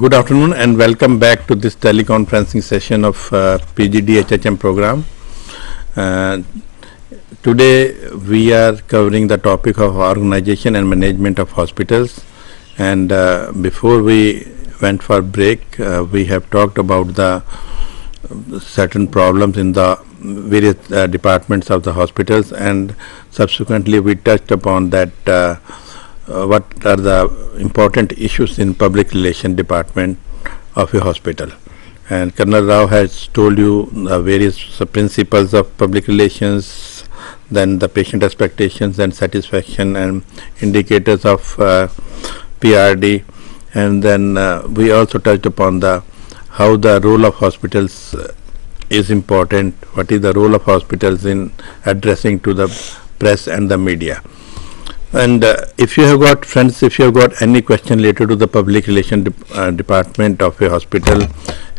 Good afternoon and welcome back to this teleconferencing session of PGD HHM program. Today we are covering the topic of organization and management of hospitals, and before we went for break we have talked about the certain problems in the various departments of the hospitals, and subsequently we touched upon that what are the important issues in public relation department of a hospital. And Colonel Rao has told you the various principles of public relations, then the patient expectations and satisfaction and indicators of PRD, and then we also touched upon the how the role of hospitals is important, what is the role of hospitals in addressing to the press and the media. And if you have got friends, if you have got any question related to the public relation department of a hospital,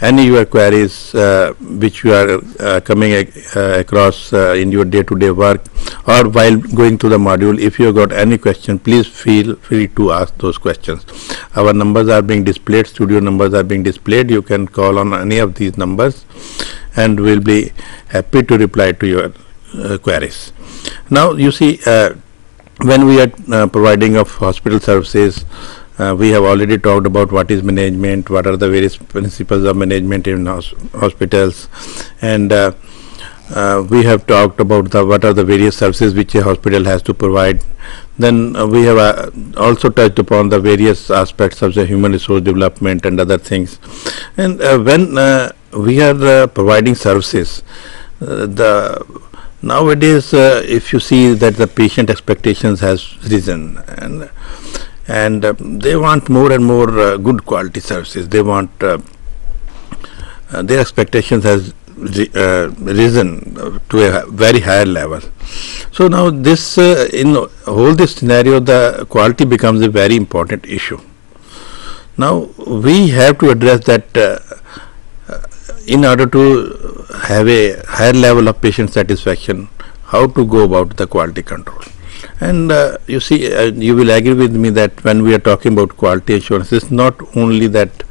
any your queries which you are coming across in your day-to-day work or while going through the module, if you have got any question, please feel free to ask those questions. Our numbers are being displayed, studio numbers are being displayed. You can call on any of these numbers and we'll be happy to reply to your queries. Now you see, when we are providing of hospital services, we have already talked about what is management, what are the various principles of management in hospitals, and we have talked about what are the various services which a hospital has to provide. Then we have also touched upon the various aspects of the human resource development and other things. And when we are providing services, nowadays, if you see that the patient expectations has risen, and they want more and more good quality services. They want their expectations has risen to a very higher level. So now this in whole this scenario, the quality becomes a very important issue. Now we have to address that. In order to have a higher level of patient satisfaction, how to go about the quality control. And you see, you will agree with me that when we are talking about quality assurance, it's not only that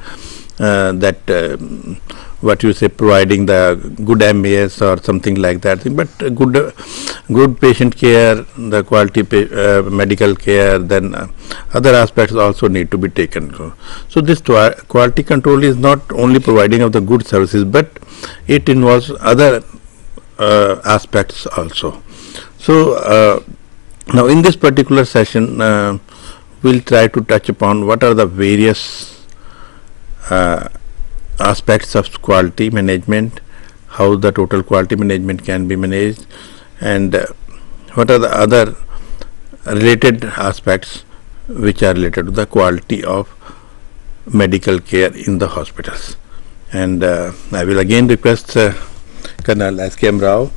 what you say, providing the good MAS or something like that, but good patient care, the quality medical care, then other aspects also need to be taken. So this quality control is not only providing of the good services, but it involves other aspects also. So now in this particular session, we'll try to touch upon what are the various aspects of quality management, how the total quality management can be managed, and what are the other related aspects which are related to the quality of medical care in the hospitals. And I will again request Colonel S.K.M. Rao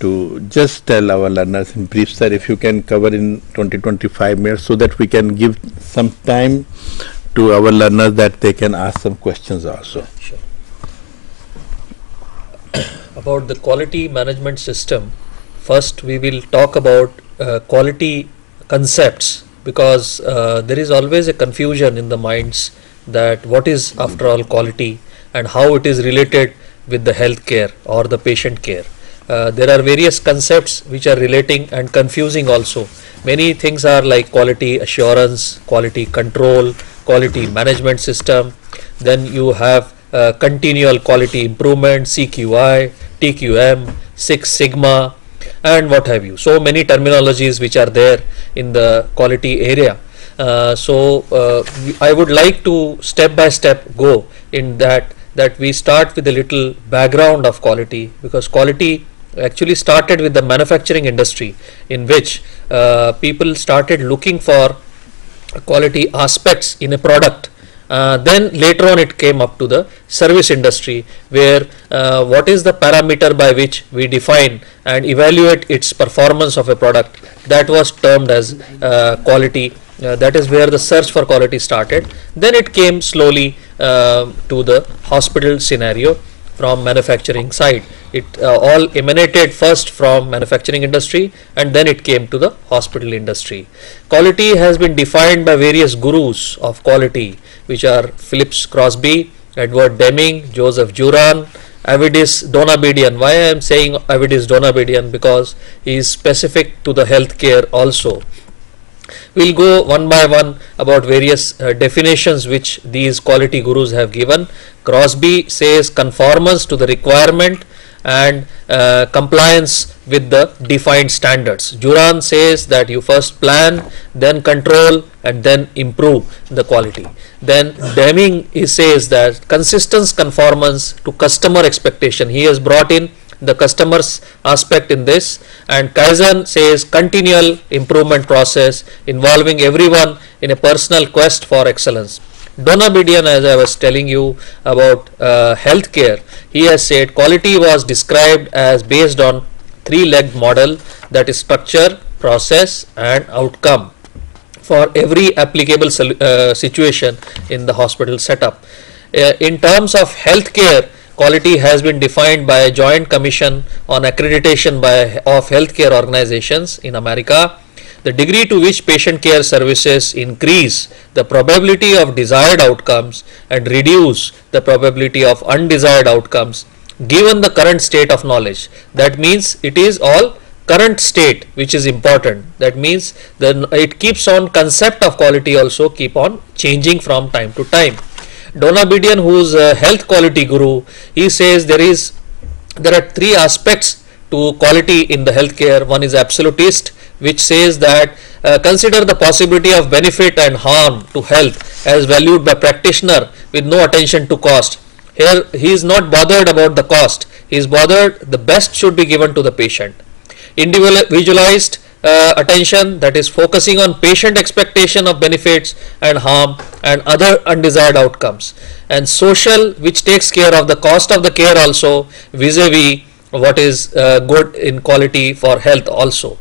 to just tell our learners in brief, sir, if you can cover in 20-25 minutes so that we can give some time to our learners that they can ask some questions also. Sure. About the quality management system, first we will talk about quality concepts, because there is always a confusion in the minds that what is after all quality and how it is related with the health care or the patient care. There are various concepts which are relating and confusing also. Many things are like quality assurance, quality control, quality management system. Then you have continual quality improvement, CQI, TQM, Six Sigma, and what have you. So many terminologies which are there in the quality area. I would like to step by step go in that we start with a little background of quality, because quality actually started with the manufacturing industry, in which people started looking for quality aspects in a product. Then later on it came up to the service industry, where what is the parameter by which we define and evaluate its performance of a product, that was termed as quality. That is where the search for quality started. Then it came slowly to the hospital scenario from manufacturing side. It all emanated first from manufacturing industry, and then it came to the hospital industry. Quality has been defined by various gurus of quality, which are Phillips Crosby, Edward Deming, Joseph Juran, Avidis Donabedian. Why I am saying Avidis Donabedian? Because he is specific to the healthcare also. We'll go one by one about various definitions which these quality gurus have given. Crosby says conformance to the requirement and compliance with the defined standards. Juran says that you first plan, then control, and then improve the quality. Then Deming says that consistent conformance to customer expectation. He has brought in the customer's aspect in this. And Kaizen says continual improvement process involving everyone in a personal quest for excellence. Donabedian, as I was telling you about healthcare, he has said quality was described as based on three-legged model, that is structure, process, and outcome for every applicable situation in the hospital setup. In terms of healthcare, quality has been defined by a joint commission on accreditation of healthcare organizations in America. The degree to which patient care services increase the probability of desired outcomes and reduce the probability of undesired outcomes given the current state of knowledge. That means it is all current state which is important. That means then it keeps on, concept of quality also keep on changing from time to time. Donabedian, who is a health quality guru, he says there are three aspects to quality in the healthcare. One is absolutist, which says that consider the possibility of benefit and harm to health as valued by practitioner with no attention to cost. Here he is not bothered about the cost, he is bothered the best should be given to the patient. Individualized attention, that is focusing on patient expectation of benefits and harm and other undesired outcomes. And social, which takes care of the cost of the care also vis-a-vis what is good in quality for health also.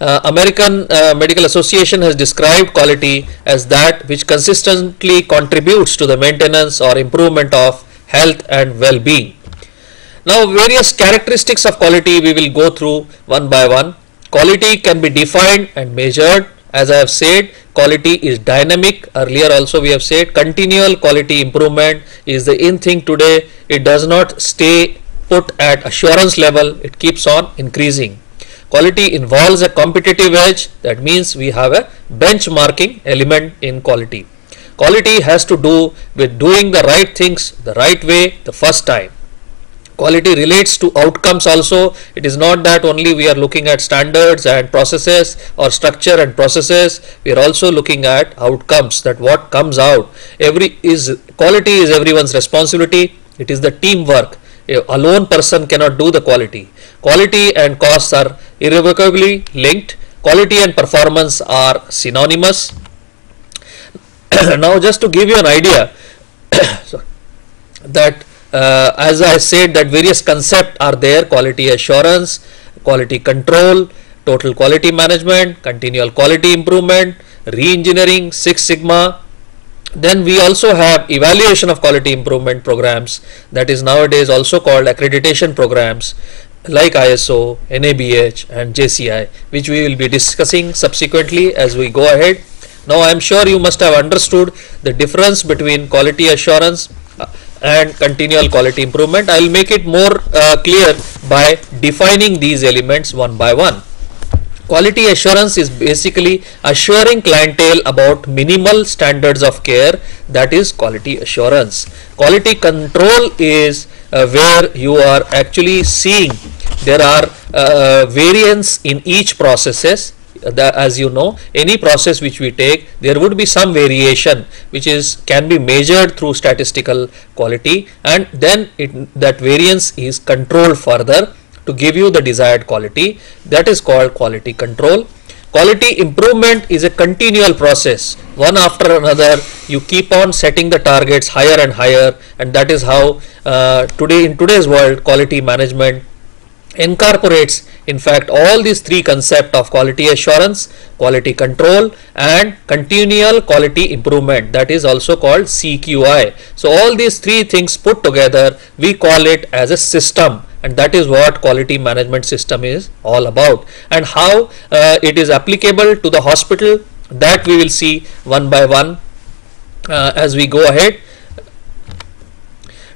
American Medical Association has described quality as that which consistently contributes to the maintenance or improvement of health and well-being. Now, various characteristics of quality we will go through one by one. Quality can be defined and measured. As I have said, quality is dynamic. Earlier also we have said continual quality improvement is the in thing today. It does not stay put at assurance level, it keeps on increasing. Quality involves a competitive edge, that means we have a benchmarking element in quality. Quality has to do with doing the right things the right way the first time. Quality relates to outcomes also. It is not that only we are looking at standards and processes or structure and processes. We are also looking at outcomes, that what comes out. Quality is everyone's responsibility. It is the teamwork. A lone person cannot do the quality. Quality and costs are irrevocably linked. Quality and performance are synonymous. Now, just to give you an idea that as I said, that various concepts are there: quality assurance, quality control, total quality management, continual quality improvement, re-engineering, Six Sigma. Then we also have evaluation of quality improvement programs, that is nowadays also called accreditation programs like ISO, NABH and JCI, which we will be discussing subsequently as we go ahead. Now, I am sure you must have understood the difference between quality assurance and continual quality improvement. I will make it more clear by defining these elements one by one. Quality assurance is basically assuring clientele about minimal standards of care, that is quality assurance. Quality control is where you are actually seeing there are variance in each processes. As you know, any process which we take, there would be some variation which can be measured through statistical quality, and then that variance is controlled further to give you the desired quality. That is called quality control. Quality improvement is a continual process. One after another, you keep on setting the targets higher and higher, and that is how in today's world, quality management incorporates in fact all these three concepts of quality assurance, quality control, and continual quality improvement, that is also called CQI. So all these three things put together, we call it as a system, and that is what quality management system is all about. And how it is applicable to the hospital, that we will see one by one as we go ahead.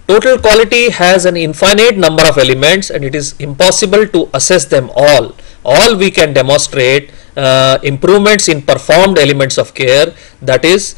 Total quality has an infinite number of elements, and it is impossible to assess them all. All we can demonstrate improvements in performed elements of care, that is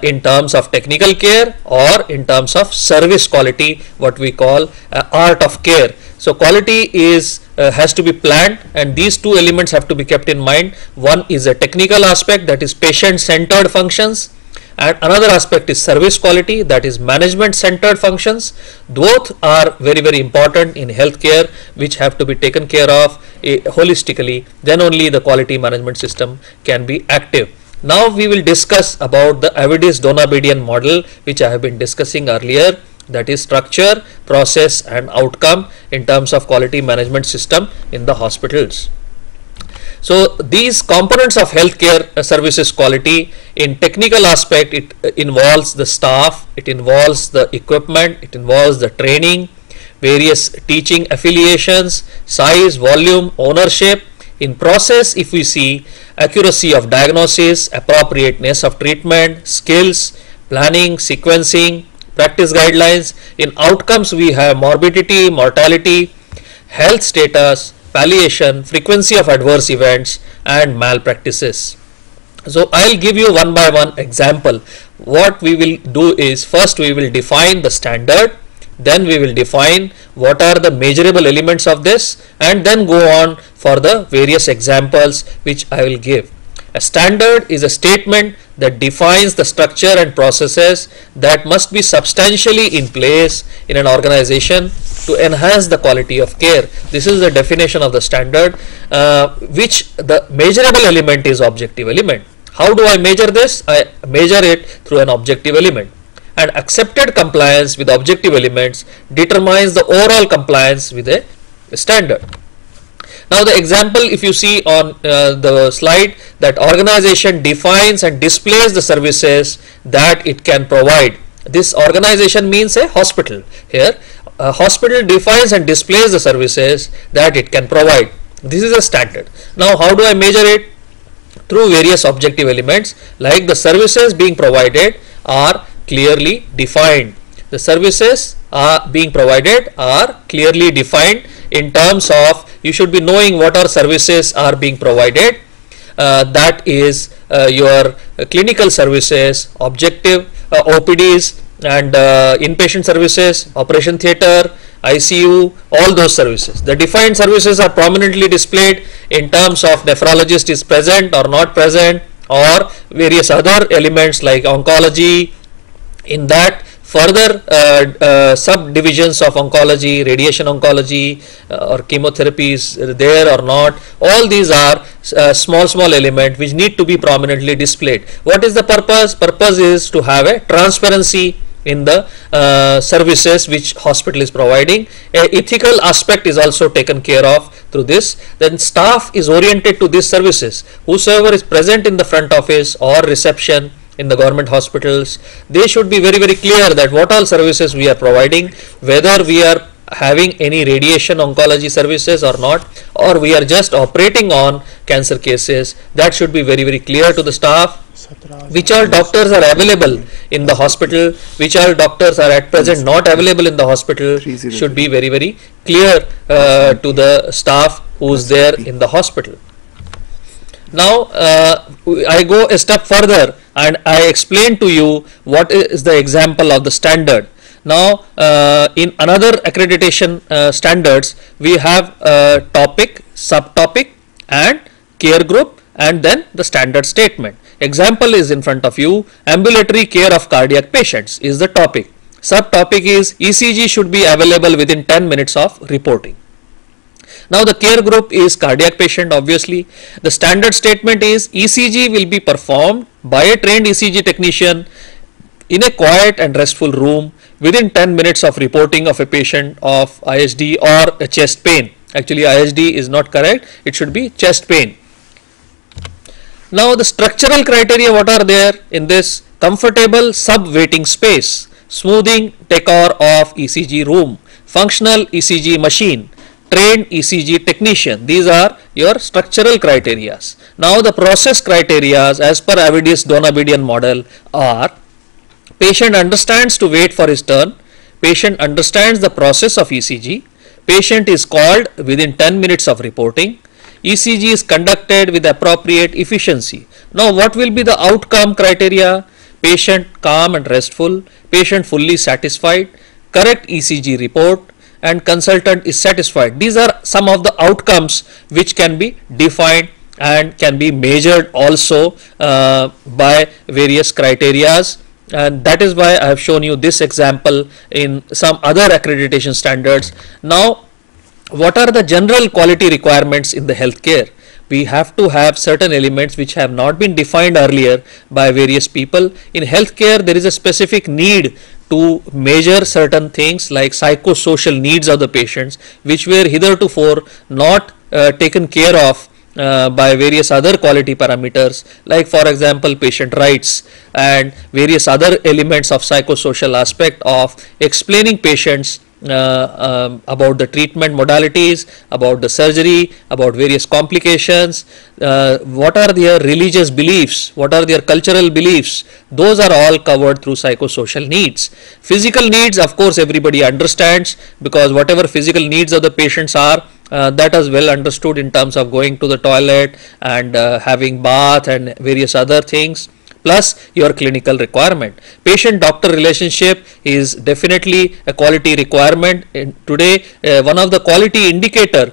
in terms of technical care or in terms of service quality, what we call art of care. So quality is has to be planned, and these two elements have to be kept in mind. One is a technical aspect, that is patient centered functions, and another aspect is service quality, that is management centered functions. Both are very, very important in healthcare, which have to be taken care of holistically. Then only the quality management system can be active. Now we will discuss about the Avedis Donabedian model, which I have been discussing earlier, that is structure, process, and outcome in terms of quality management system in the hospitals. So these components of healthcare services quality, in technical aspect, it involves the staff, it involves the equipment, it involves the training, various teaching affiliations, size, volume, ownership. In process, if we see accuracy of diagnosis, appropriateness of treatment, skills, planning, sequencing, practice guidelines. In outcomes, we have morbidity, mortality, health status, palliation, frequency of adverse events, and malpractices. So I'll give you one by one example. What we will do is, first we will define the standard, then we will define what are the measurable elements of this, and then go on for the various examples which I will give. A standard is a statement that defines the structure and processes that must be substantially in place in an organization to enhance the quality of care. This is the definition of the standard, which the measurable element is objective element. How do I measure this? I measure it through an objective element. And accepted compliance with objective elements determines the overall compliance with a standard. Now the example, if you see on the slide, that organization defines and displays the services that it can provide. This organization means a hospital here. A hospital defines and displays the services that it can provide. This is a standard. Now how do I measure it? Through various objective elements, like the services being provided are clearly defined. The services are being provided are clearly defined in terms of, you should be knowing what are services are being provided. That is your clinical services, objective OPDs, and inpatient services, operation theatre, ICU, all those services. The defined services are prominently displayed in terms of nephrologist is present or not present, or various other elements like oncology. In that, further subdivisions of oncology, radiation oncology, or chemotherapy is there or not. All these are small element which need to be prominently displayed. What is the purpose? Purpose is to have a transparency in the services which hospital is providing. A ethical aspect is also taken care of through this. Then staff is oriented to these services. Whosoever is present in the front office or reception in the government hospitals, they should be very, very clear that what all services we are providing, whether we are having any radiation oncology services or not, or we are just operating on cancer cases. That should be very, very clear to the staff. Which all doctors are available in the hospital, which all doctors are at present not available in the hospital, should be very, very clear to the staff who is there in the hospital. Now I go a step further and I explain to you what is the example of the standard. Now in another accreditation standards, we have topic, subtopic, and care group, and then the standard statement. Example is in front of you. Ambulatory care of cardiac patients is the topic. Subtopic is ECG should be available within 10 minutes of reporting. Now the care group is cardiac patient obviously. The standard statement is ECG will be performed by a trained ECG technician in a quiet and restful room within 10 minutes of reporting of a patient of ISD or a chest pain. Actually ISD is not correct, it should be chest pain. Now the structural criteria, what are there in this? Comfortable sub-waiting space, smoothing decor of ECG room, functional ECG machine, trained ECG technician. These are your structural criteria. Now the process criteria as per Avidius Donabedian model are: patient understands to wait for his turn, patient understands the process of ECG, patient is called within 10 minutes of reporting, ECG is conducted with appropriate efficiency. Now what will be the outcome criteria? Patient calm and restful, patient fully satisfied, correct ECG report, and consultant is satisfied. These are some of the outcomes which can be defined and can be measured also by various criterias, and that is why I have shown you this example in some other accreditation standards. Now what are the general quality requirements in the healthcare? We have to have certain elements which have not been defined earlier by various people. In healthcare there is a specific need to measure certain things like psychosocial needs of the patients, which were hitherto not taken care of by various other quality parameters, like for example patient rights and various other elements of psychosocial aspect of explaining patients about the treatment modalities, about the surgery, about various complications, what are their religious beliefs, what are their cultural beliefs. Those are all covered through psychosocial needs. Physical needs, of course, everybody understands, because whatever physical needs of the patients are, that is well understood in terms of going to the toilet and having bath and various other things, plus your clinical requirement. Patient doctor relationship is definitely a quality requirement. And today one of the quality indicator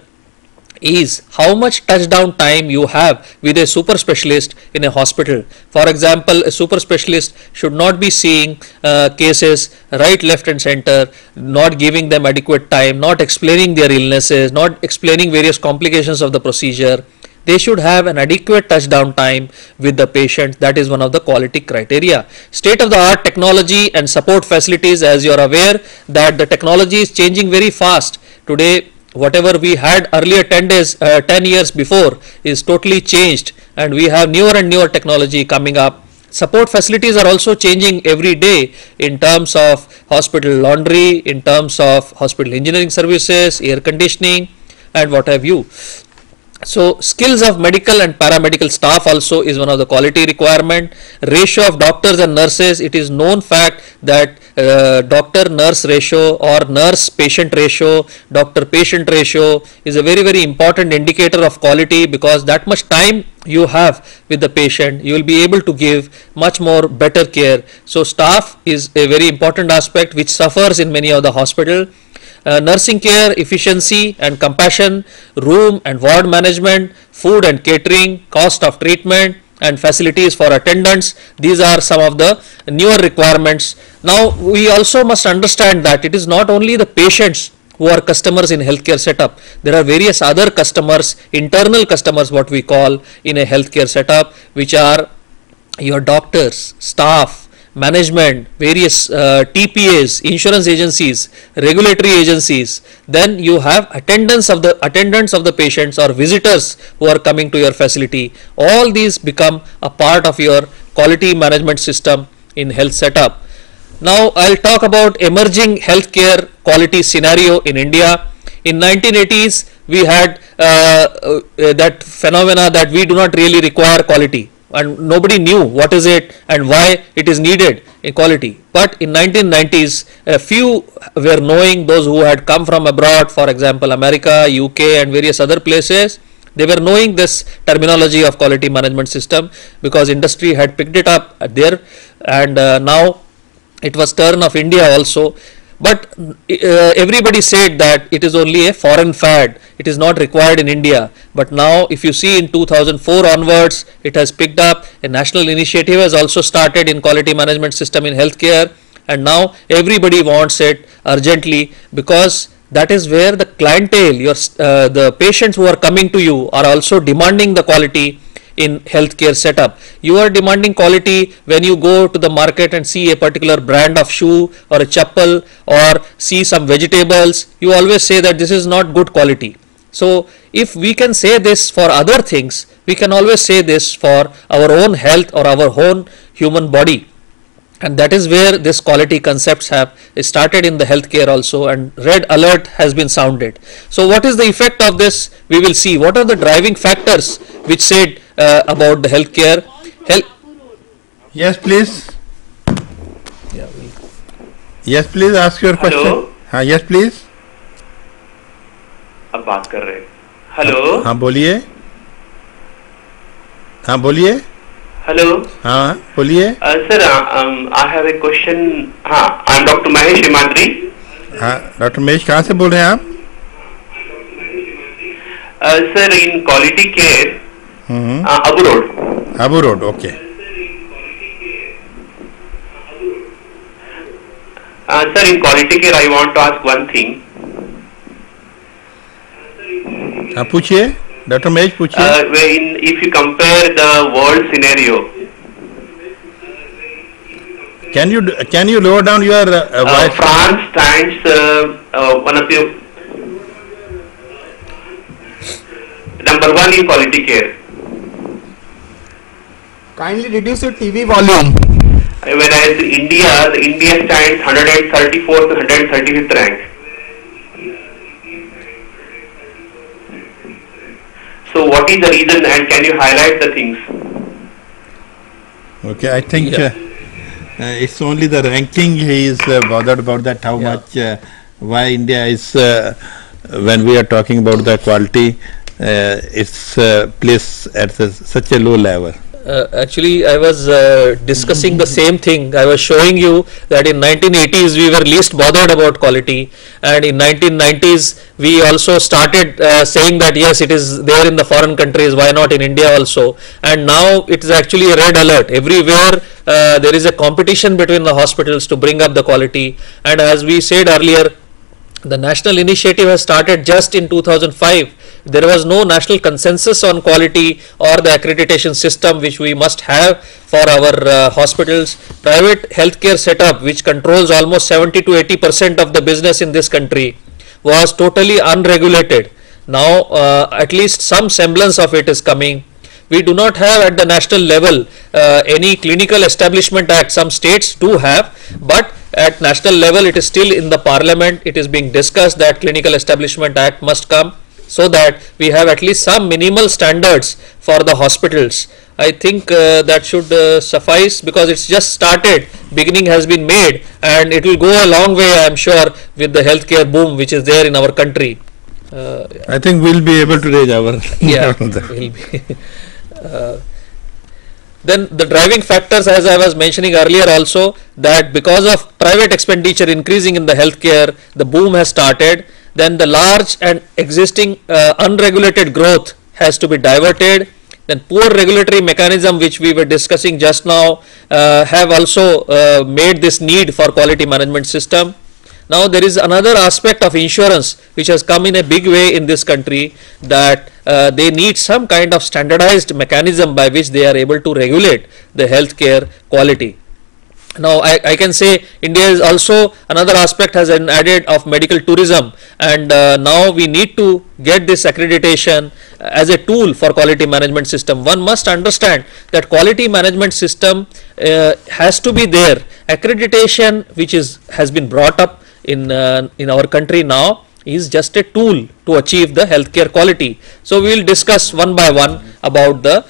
is how much touchdown time you have with a super specialist in a hospital. For example, a super specialist should not be seeing cases right, left and center, not giving them adequate time, not explaining their illnesses, not explaining various complications of the procedure. They should have an adequate touchdown time with the patient. That is one of the quality criteria. State of the art technology and support facilities, as you are aware that the technology is changing very fast. Today whatever we had earlier 10 years before is totally changed, and we have newer and newer technology coming up. Support facilities are also changing every day in terms of hospital laundry, in terms of hospital engineering services, air conditioning and what have you. So skills of medical and paramedical staff also is one of the quality requirement. Ratio of doctors and nurses, it is known fact that doctor nurse ratio or nurse patient ratio, doctor patient ratio is a very important indicator of quality, because that much time you have with the patient, you will be able to give much more better care. So staff is a very important aspect which suffers in many of the hospital. Nursing care, efficiency and compassion, room and ward management, food and catering, cost of treatment and facilities for attendants. These are some of the newer requirements. Now we also must understand that it is not only the patients who are customers in healthcare setup. There are various other customers, internal customers what we call in a healthcare setup, which are your doctors, staff, management, various TPAs, insurance agencies, regulatory agencies. Then you have attendants of the patients or visitors who are coming to your facility. All these become a part of your quality management system in health setup. Now I'll talk about emerging healthcare quality scenario in India. In 1980s we had that phenomena that we do not really require quality, and nobody knew what is it and why it is needed equality. But in 1990s a few were knowing, those who had come from abroad, for example America, UK and various other places, they were knowing this terminology of quality management system, because industry had picked it up there, and now it was turn of India also. But everybody said that it is only a foreign fad, it is not required in India. But now if you see in 2004 onwards, it has picked up. A national initiative has also started in quality management system in healthcare, and now everybody wants it urgently, because that is where the clientele, the patients who are coming to you are also demanding the quality in healthcare setup. You are demanding quality when you go to the market and see a particular brand of shoe or a chappal or see some vegetables. You always say that this is not good quality. So if we can say this for other things, we can always say this for our own health or our own human body. And that is where this quality concepts have started in the healthcare also, and red alert has been sounded. So what is the effect of this? We will see. What are the driving factors which said about the healthcare? Yes, please. Yeah, Yes, please ask your question. Hello Yes, please. अब बात कर रहे हैं. Hello हाँ बोलिए. हाँ बोलिए. Hello हाँ बोलिए. Sir I have a question. हाँ, I am doctor Mahesh Himadri. हाँ डॉक्टर महेश कहाँ से बोल रहे हैं आप? Sir in quality care Abu Road. Abu Road. Okay. Sir in quality care I want to ask one thing. हाँ पूछिए डॉक्टर महेश पूछिए. If you compare the world scenario, can you lower down your voice? France stands one of the number one in quality care. Kindly reduce your TV volume. Whereas India stands 134th to 135th rank. So what is the reason, and can you highlight the things? Okay, I think it's only the ranking he is bothered about, that how much why India is when we are talking about the quality it's placed at such a low level. Actually, I was discussing the same thing. I was showing you that in 1980s we were least bothered about quality, and in 1990s we also started saying that yes, it is there in the foreign countries, why not in India also? And now it is actually a red alert. Everywhere there is a competition between the hospitals to bring up the quality, and as we said earlier, the national initiative has started just in 2005. There was no national consensus on quality or the accreditation system which we must have for our hospitals. Private healthcare setup, which controls almost 70 to 80% of the business in this country, was totally unregulated. Now at least some semblance of it is coming. We do not have at the national level any clinical establishment act. Some states do have, but at national level it is still in the parliament. It is being discussed that clinical establishment act must come, so that we have at least some minimal standards for the hospitals. I think that should suffice, because it's just started, beginning has been made, and it will go a long way, I am sure, with the healthcare boom which is there in our country. I think we'll be able to raise our yeah, will be. Then the driving factors, as I was mentioning earlier also, that because of private expenditure increasing in the healthcare, the boom has started. Then the large and existing unregulated growth has to be diverted. Then poor regulatory mechanism, which we were discussing just now, have also made this need for quality management system. Now there is another aspect of insurance which has come in a big way in this country, that they need some kind of standardized mechanism by which they are able to regulate the healthcare quality. Now I can say India is also another aspect has an added of medical tourism, and now we need to get this accreditation as a tool for quality management system. One must understand that quality management system has to be there. Accreditation, which has been brought up in our country now, is just a tool to achieve the healthcare quality. So we will discuss one by one about the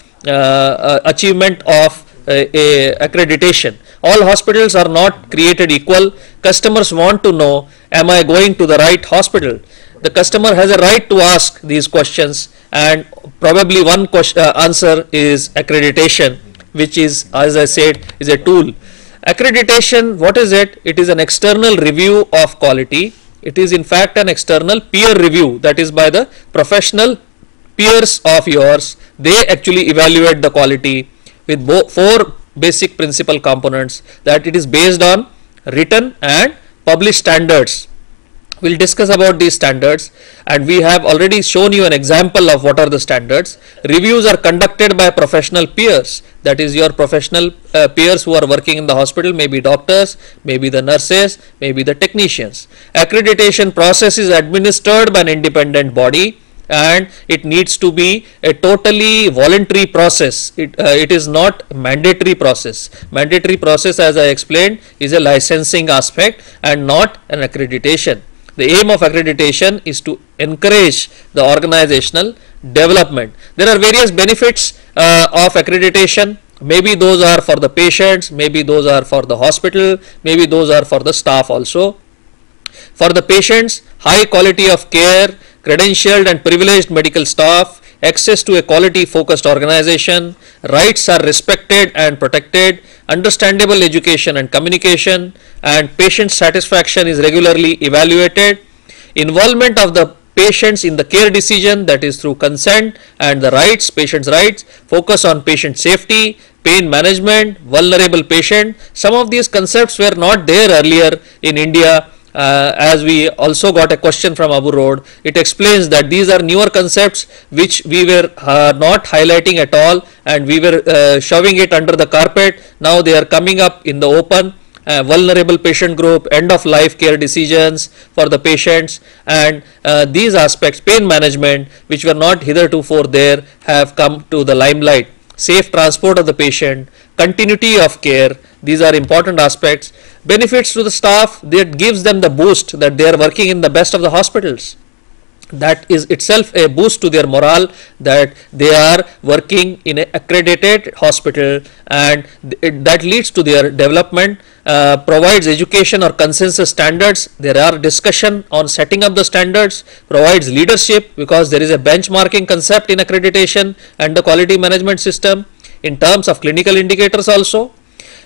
achievement of a accreditation. All hospitals are not created equal. Customers want to know, am I going to the right hospital? The customer has a right to ask these questions, and probably one answer is accreditation, which is, as I said, is a tool. Accreditation, what is it? It is an external review of quality. It is in fact an external peer review, that is by the professional peers of yours. They actually evaluate the quality with four basic principal components, that it is based on written and published standards. We'll discuss about these standards, and we have already shown you an example of what are the standards. Reviews are conducted by professional peers, that is your professional peers who are working in the hospital, maybe doctors, maybe the nurses, maybe the technicians. Accreditation process is administered by an independent body, and it needs to be a totally voluntary process. It is not mandatory process. Mandatory process, as I explained, is a licensing aspect and not an accreditation. The aim of accreditation is to encourage the organizational development. There are various benefits of accreditation. Maybe those are for the patients, maybe those are for the hospital, maybe those are for the staff also. For the patients, high quality of care, credentialed and privileged medical staff, access to a quality focused organization, rights are respected and protected, understandable education and communication, and patient satisfaction is regularly evaluated. Involvement of the patients in the care decision, that is through consent, and the rights, patient's rights, focus on patient safety, pain management, vulnerable patient. Some of these concepts were not there earlier in India. As we also got a question from Abu Road, it explains that these are newer concepts which we were not highlighting at all, and we were shoving it under the carpet. Now they are coming up in the open. Vulnerable patient group, end of life care decisions for the patients, and these aspects, pain management, which were not hitherto there, have come to the limelight. Safe transport of the patient, continuity of care, these are important aspects. Benefits to the staff, that gives them the boost that they are working in the best of the hospitals. That is itself a boost to their morale, that they are working in an accredited hospital, and that leads to their development. Provides education or consensus standards. There are discussion on setting up the standards. Provides leadership, because there is a benchmarking concept in accreditation and the quality management system in terms of clinical indicators also.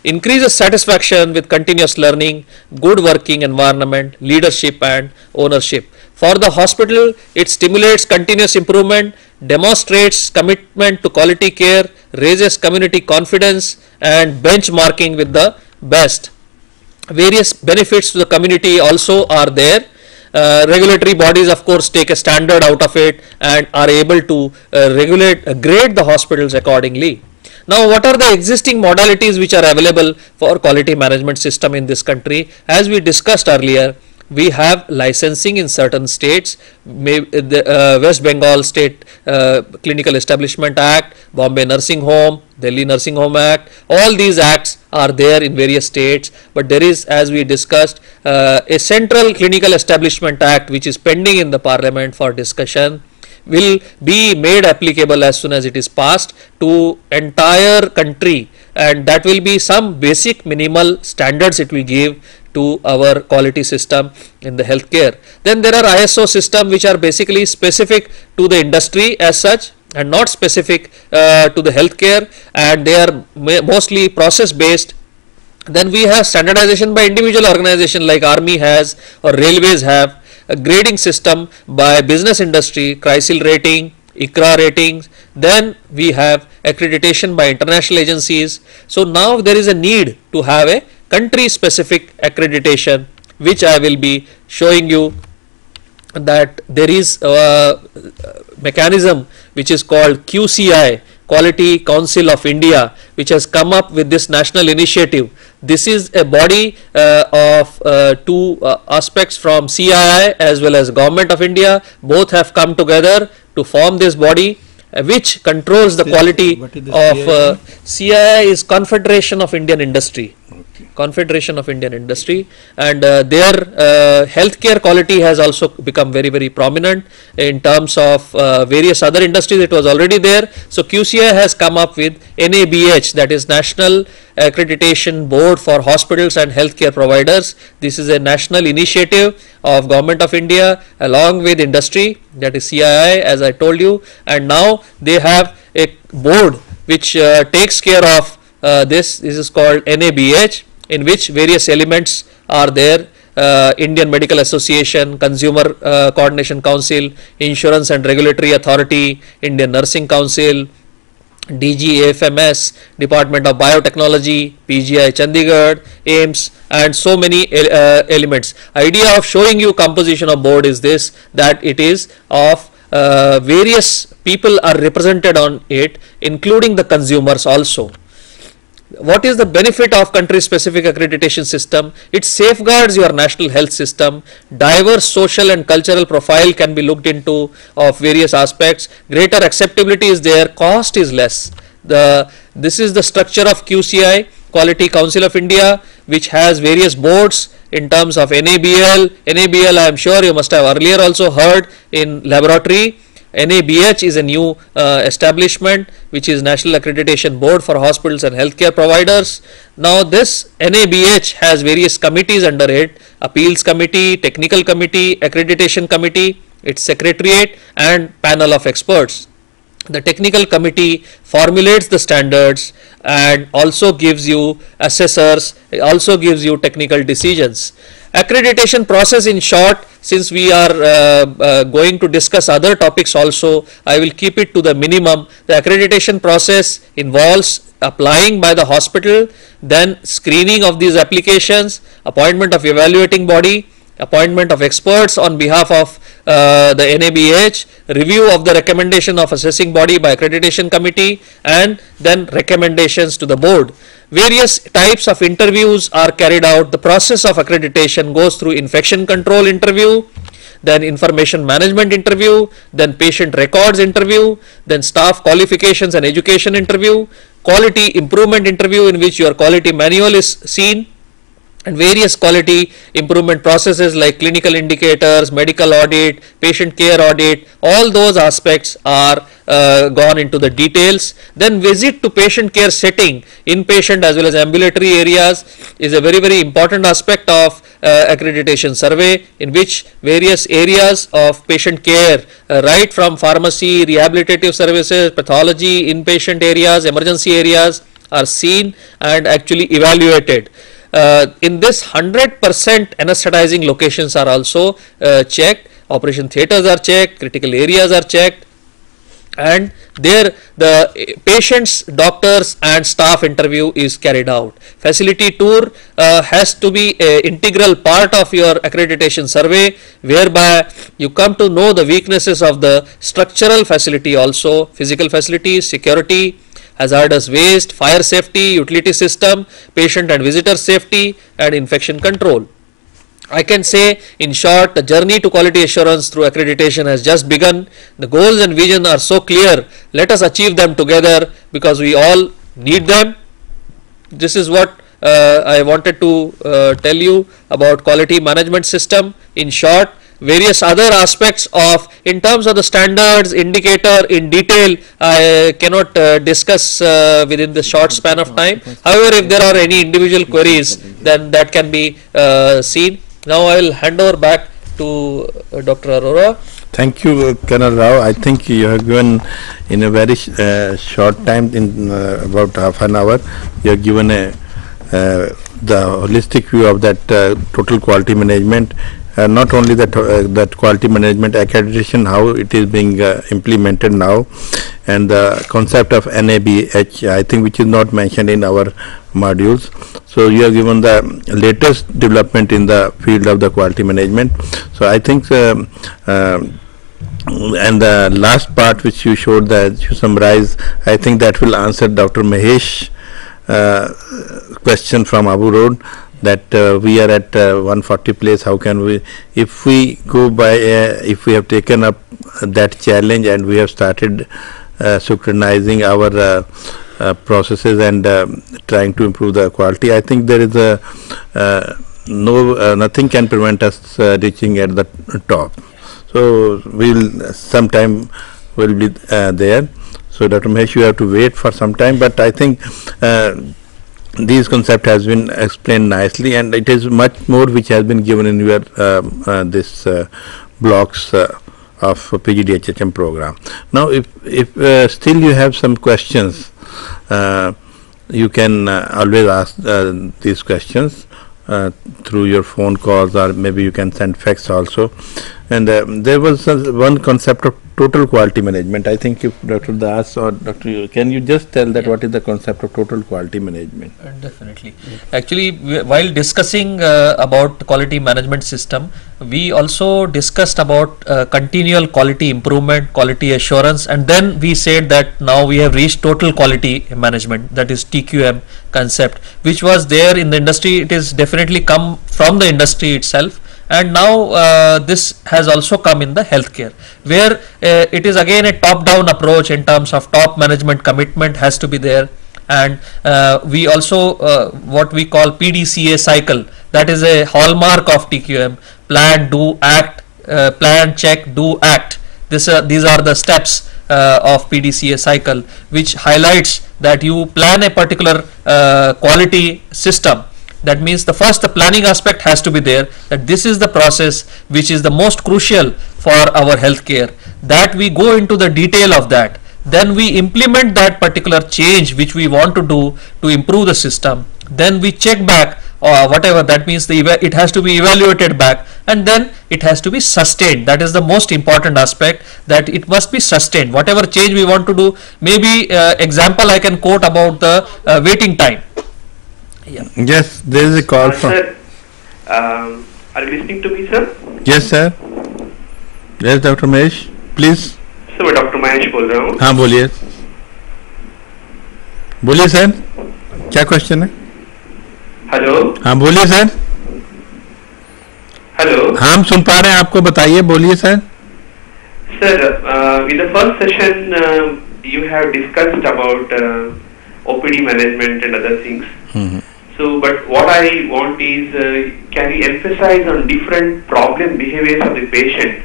Increases satisfaction with continuous learning, good working environment, leadership and ownership. For the hospital, it stimulates continuous improvement, demonstrates commitment to quality care, raises community confidence, and benchmarking with the best. Various benefits to the community also are there. Regulatory bodies, of course, take a standard out of it and are able to grade the hospitals accordingly. Now, what are the existing modalities which are available for quality management system in this country? As we discussed earlier, we have licensing in certain states, the West Bengal State Clinical Establishment Act, Bombay Nursing Home, Delhi Nursing Home Act. All these acts are there in various states, but there is, as we discussed, a Central Clinical Establishment Act which is pending in the Parliament for discussion, will be made applicable as soon as it is passed to entire country, and that will be some basic minimal standards it will give to our quality system in the healthcare. Then there are ISO systems which are basically specific to the industry as such and not specific to the healthcare, and they are mostly process based. Then we have standardization by individual organization like Army has or railways have, a grading system by business industry, CRISIL rating, ICRA ratings. Then we have accreditation by international agencies. So now there is a need to have a country specific accreditation, which I will be showing you, that there is a mechanism which is called QCI, Quality Council of India, which has come up with this national initiative. This is a body of two aspects from CII as well as Government of India. Both have come together to form this body which controls the quality of CII is Confederation of Indian Industry. Confederation of Indian Industry, and their healthcare quality has also become very prominent in terms of various other industries. It was already there. So QCI has come up with NABH, that is National Accreditation Board for Hospitals and Healthcare Providers. This is a national initiative of Government of India along with industry, that is CII, as I told you, and now they have a board which takes care of this is called NABH, in which various elements are there. Indian Medical Association, Consumer Coordination Council, Insurance and Regulatory Authority, Indian Nursing Council, DGAFMS, Department of Biotechnology, PGI Chandigarh, AIMS, and so many elements. Idea of showing you composition of board is this, that it is of various people are represented on it, including the consumers also. What is the benefit of country specific accreditation system? It safeguards your national health system. Diverse social and cultural profile can be looked into of various aspects. Greater acceptability is there, cost is less. This is the structure of QCI, Quality Council of India, which has various boards in terms of NABL. NABL, I am sure you must have earlier also heard in laboratory. NABH is a new establishment, which is National Accreditation Board for Hospitals and Healthcare Providers. Now this NABH has various committees under it: Appeals Committee, Technical Committee, Accreditation Committee, its Secretariat, and panel of experts. The technical committee formulates the standards and also gives you assessors, also gives you technical decisions. Accreditation process, in short, since we are going to discuss other topics also, I will keep it to the minimum. The accreditation process involves applying by the hospital, then screening of these applications, appointment of evaluating body, appointment of experts on behalf of the NABH, review of the recommendation of assessing body by accreditation committee, and then recommendations to the board. Various types of interviews are carried out. The process of accreditation goes through infection control interview, then information management interview, then patient records interview, then staff qualifications and education interview, quality improvement interview in which your quality manual is seen, and various quality improvement processes like clinical indicators, medical audit, patient care audit, all those aspects are gone into the details. Then visit to patient care setting, inpatient as well as ambulatory areas, is a very important aspect of accreditation survey, in which various areas of patient care, right from pharmacy, rehabilitative services, pathology, inpatient areas, emergency areas, are seen and actually evaluated. In this, 100% anesthetizing locations are also checked, operation theatres are checked, critical areas are checked, and there the patients, doctors and staff interview is carried out. Facility tour has to be an integral part of your accreditation survey, whereby you come to know the weaknesses of the structural facility also, physical facilities, security, hazardous waste, fire safety, utility system, patient and visitor safety, and infection control. I can say, in short, the journey to quality assurance through accreditation has just begun. The goals and vision are so clear. Let us achieve them together, because we all need them. This is what I wanted to tell you about quality management system. In short, various other aspects of, in terms of the standards, indicator in detail, I cannot discuss within the short span of time. However, if there are any individual queries, then that can be seen. Now I will hand over back to Dr. Arora. Thank you, Colonel Rao. I think you have given in a very short time, in about half an hour, you have given the holistic view of that total quality management. Not only that quality management accreditation, how it is being implemented now, and the concept of NABH, I think, which is not mentioned in our modules. So you have given the latest development in the field of the quality management. So I think and the last part which you showed, that you summarize, I think that will answer Dr. Mahesh question from Abu Road, that we are at 140 place. How can we, if we go by, if we have taken up that challenge and we have started scrutinizing our processes and trying to improve the quality, I think there is a nothing can prevent us reaching at the top. So we'll sometime will be there. So Dr. Mahesh, you have to wait for some time, but I think these concept has been explained nicely, and it is much more which has been given in your this blocks of PGDHHM program. Now, if still you have some questions, you can always ask these questions through your phone calls, or maybe you can send fax also. And there was one concept of total quality management. I think if Dr. Das or Dr. Can you just tell that what is the concept of total quality management? Definitely. Actually, while discussing about quality management system, we also discussed about continual quality improvement, quality assurance, and then we said that now we have reached total quality management, that is TQM concept, which was there in the industry. It is definitely come from the industry itself, and now this has also come in the healthcare, where it is again a top-down approach in terms of top management commitment has to be there. And we also what we call PDCA cycle, that is a hallmark of TQM: plan, do, act, plan, check, do, act. These are the steps of PDCA cycle, which highlights that you plan a particular quality system. That means the planning aspect has to be there, that this is the process which is the most crucial for our healthcare, that we go into the detail of that. Then we implement that particular change which we want to do to improve the system. Then we check back or whatever, that means it has to be evaluated back, and then it has to be sustained. That is the most important aspect, that it must be sustained. Whatever change we want to do, maybe example I can quote about the waiting time. Yeah. Yes, there is a call from. Sir, are you listening to me, sir? Yes, sir. Yes, Dr. Mahesh, please. Sir मैं doctor Mahesh बोल रहा हूँ. हाँ बोलिए. बोलिए sir, क्या question है? Hello. हाँ बोलिए सर. हेलो. हाँ हम सुन पा रहे हैं आपको, बताइए, बोलिए sir. Sir, in the first session you have discussed about OPD management and other things. So, but what I want is, can you emphasize on different problem behaviors of the patient?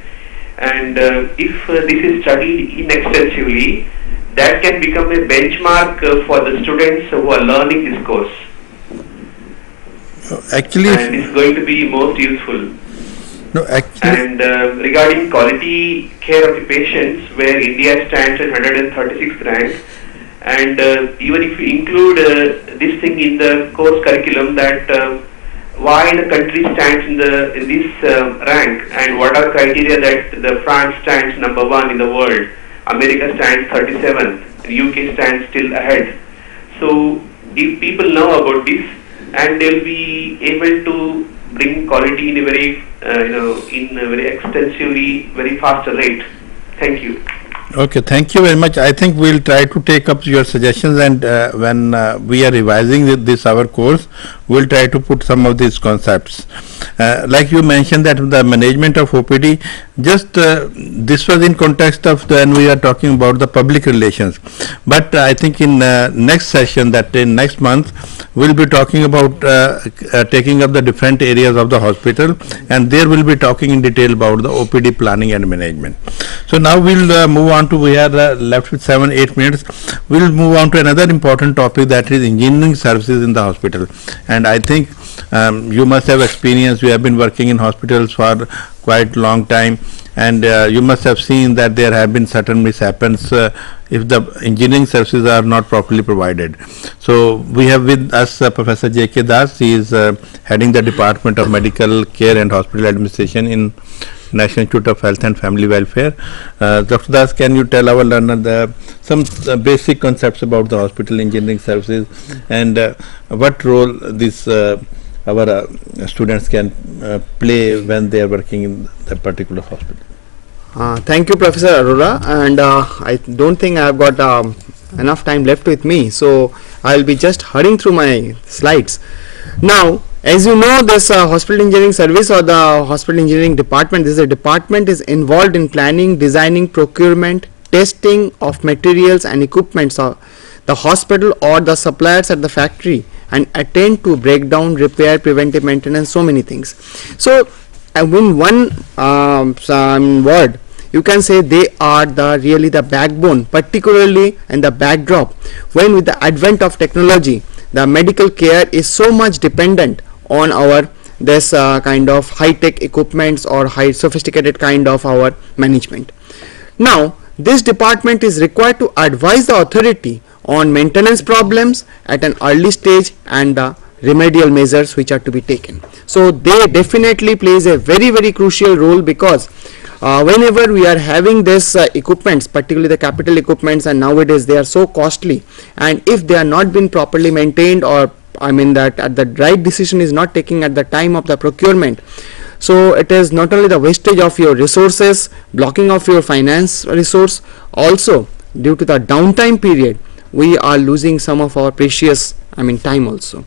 And if this is studied inextensively, that can become a benchmark for the students who are learning this course. Actually, and it's going to be most useful. No, actually. And regarding quality care of the patients, where India stands at 136th rank, and even if you include this thing in the course curriculum, that why the country stands in this rank, and what are criteria that the France stands number 1 in the world, America stands 37th, UK stands still ahead. So if people know about this, and they'll be able to bring quality in a very in a very extensively, very faster rate. Thank you. Okay, thank you very much. I think we'll try to take up your suggestions, and when we are revising this our course, we'll try to put some of these concepts. Like you mentioned that the management of OPD, just this was in context of when we are talking about the public relations. But I think in next session, that in next month, we'll be talking about taking up the different areas of the hospital, and there we'll be talking in detail about the OPD planning and management. So now we'll move on to, we are left with 7-8 minutes. We'll move on to another important topic, that is engineering services in the hospital. And I think you must have experience, you have been working in hospitals for quite long time, and you must have seen that there have been certain mishaps if the engineering services are not properly provided. So we have with us Professor J.K. Das. He is heading the Department of Medical Care and Hospital Administration in National Institute of Health and Family Welfare. Dr. Das, can you tell our learner some basic concepts about the hospital engineering services, and what role this our students can play when they are working in that particular hospital? Thank you, Professor Arora, and I don't think I have got enough time left with me, so I'll be just hurrying through my slides. Now, as you know, this hospital engineering service or the hospital engineering department, this is a department is involved in planning, designing, procurement, testing of materials and equipments of the hospital or the suppliers at the factory, and attend to breakdown, repair, preventive maintenance, so many things. So in one word, you can say they are really the backbone, particularly in the backdrop when with the advent of technology, the medical care is so much dependent on our this kind of high-tech equipments or high sophisticated kind of our management. Now this department is required to advise the authority on maintenance problems at an early stage and the remedial measures which are to be taken. So they definitely plays a very, very crucial role, because whenever we are having this equipments, particularly the capital equipments, and nowadays they are so costly, and if they are not been properly maintained, or I mean that at the right decision is not taken at the time of the procurement, so it is not only the wastage of your resources, blocking of your finance resource, also due to the downtime period we are losing some of our precious time also.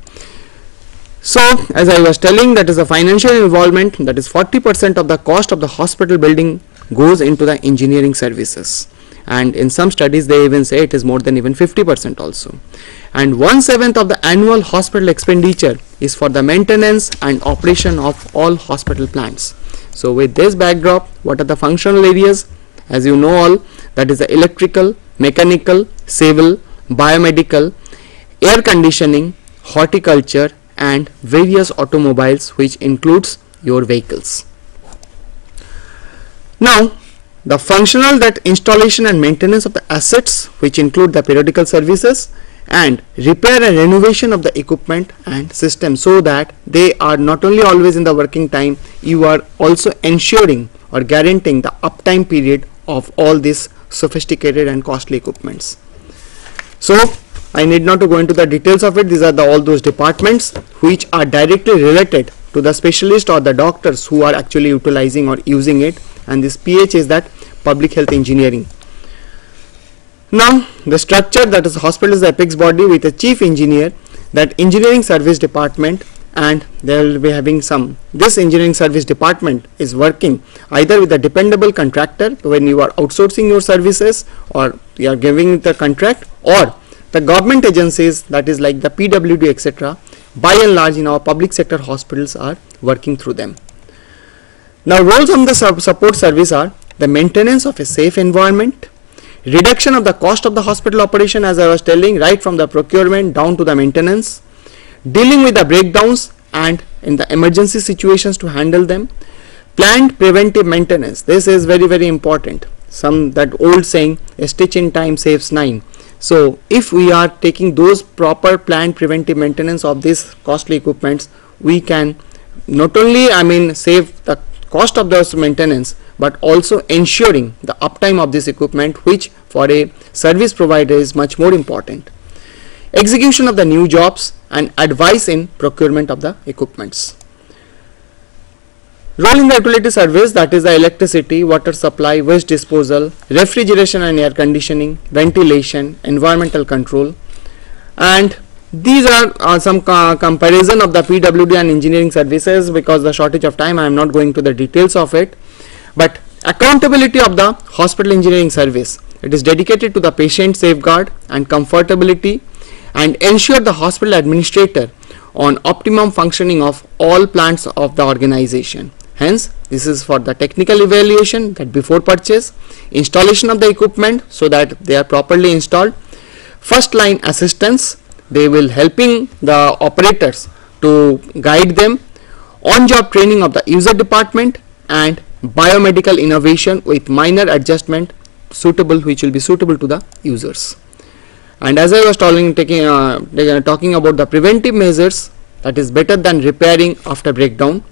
So as I was telling, that is the financial involvement, that is 40% of the cost of the hospital building goes into the engineering services, and in some studies they even say it is more than even 50% also. And 1/7 of the annual hospital expenditure is for the maintenance and operation of all hospital plants. So with this backdrop, what are the functional areas? As you know all, that is the electrical, mechanical, civil, biomedical, air conditioning, horticulture, and various automobiles, which includes your vehicles. Now the functional, that installation and maintenance of the assets, which include the periodical services, and repair and renovation of the equipment and system, so that they are not only always in the working time, you are also ensuring or guaranteeing the uptime period of all these sophisticated and costly equipments. So I need not to go into the details of it. These are all those departments which are directly related to the specialist or the doctors who are actually utilizing or using it, and this PH is that public health engineering. Now the structure, that is hospital is the apex body with a chief engineer, that engineering service department, and they will be having this engineering service department is working either with a dependable contractor when you are outsourcing your services or you are giving the contract, or the government agencies, that is like the PWD etc., by and large in our public sector hospitals are working through them. Now roles on the support service are the maintenance of a safe environment, reduction of the cost of the hospital operation, as I was telling, right from the procurement down to the maintenance, dealing with the breakdowns and in the emergency situations to handle them, planned preventive maintenance. This is very, very important. That old saying, a stitch in time saves 9. So if we are taking those proper planned preventive maintenance of these costly equipments, we can not only save the cost of those maintenance, but also ensuring the uptime of this equipment, which for a service provider is much more important. Execution of the new jobs and advice in procurement of the equipments. Role in the utility service, that is the electricity, water supply, waste disposal, refrigeration and air conditioning, ventilation, environmental control, and these are some comparison of the PWD and engineering services. Because the shortage of time, I am not going to the details of it. But accountability of the hospital engineering service, it is dedicated to the patient safeguard and comfortability, and ensure the hospital administrator on optimum functioning of all plants of the organization. Hence, this is for the technical evaluation, that before purchase, installation of the equipment so that they are properly installed, first line assistance, they will helping the operators to guide them, on job training of the user department, and biomedical innovation with minor adjustment which will be suitable to the users. And as I was talking about the preventive measures, that is better than repairing after breakdown.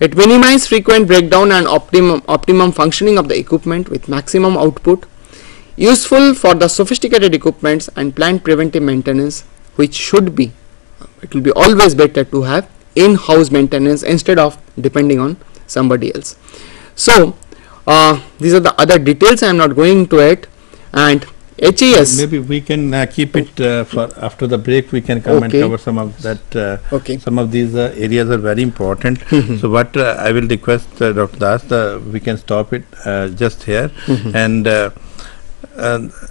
It minimizes frequent breakdown and optimum functioning of the equipment with maximum output. Useful for the sophisticated equipments and planned preventive maintenance, which should be, it will be always better to have in-house maintenance instead of depending on somebody else. So these are the other details, I am not going to it. And HES, maybe we can keep it for after the break. We can come and cover some of that. Some of these areas are very important. So what I will request Dr. Das, we can stop it just here. And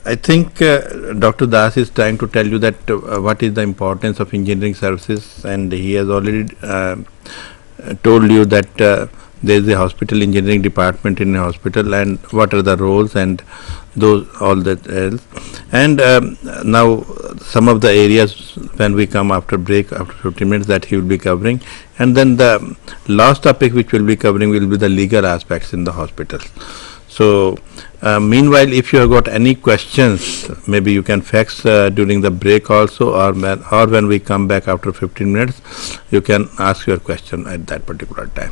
I think Dr. Das is trying to tell you that what is the importance of engineering services, and he has already told you that there is a hospital engineering department in a hospital, and what are the roles and those all that else. And now some of the areas when we come after break, after 15 minutes, that he will be covering. And then the last topic which will be covering will be the legal aspects in the hospitals. So meanwhile, if you have got any questions, maybe you can fax during the break also, or when we come back after 15 minutes, you can ask your question at that particular time.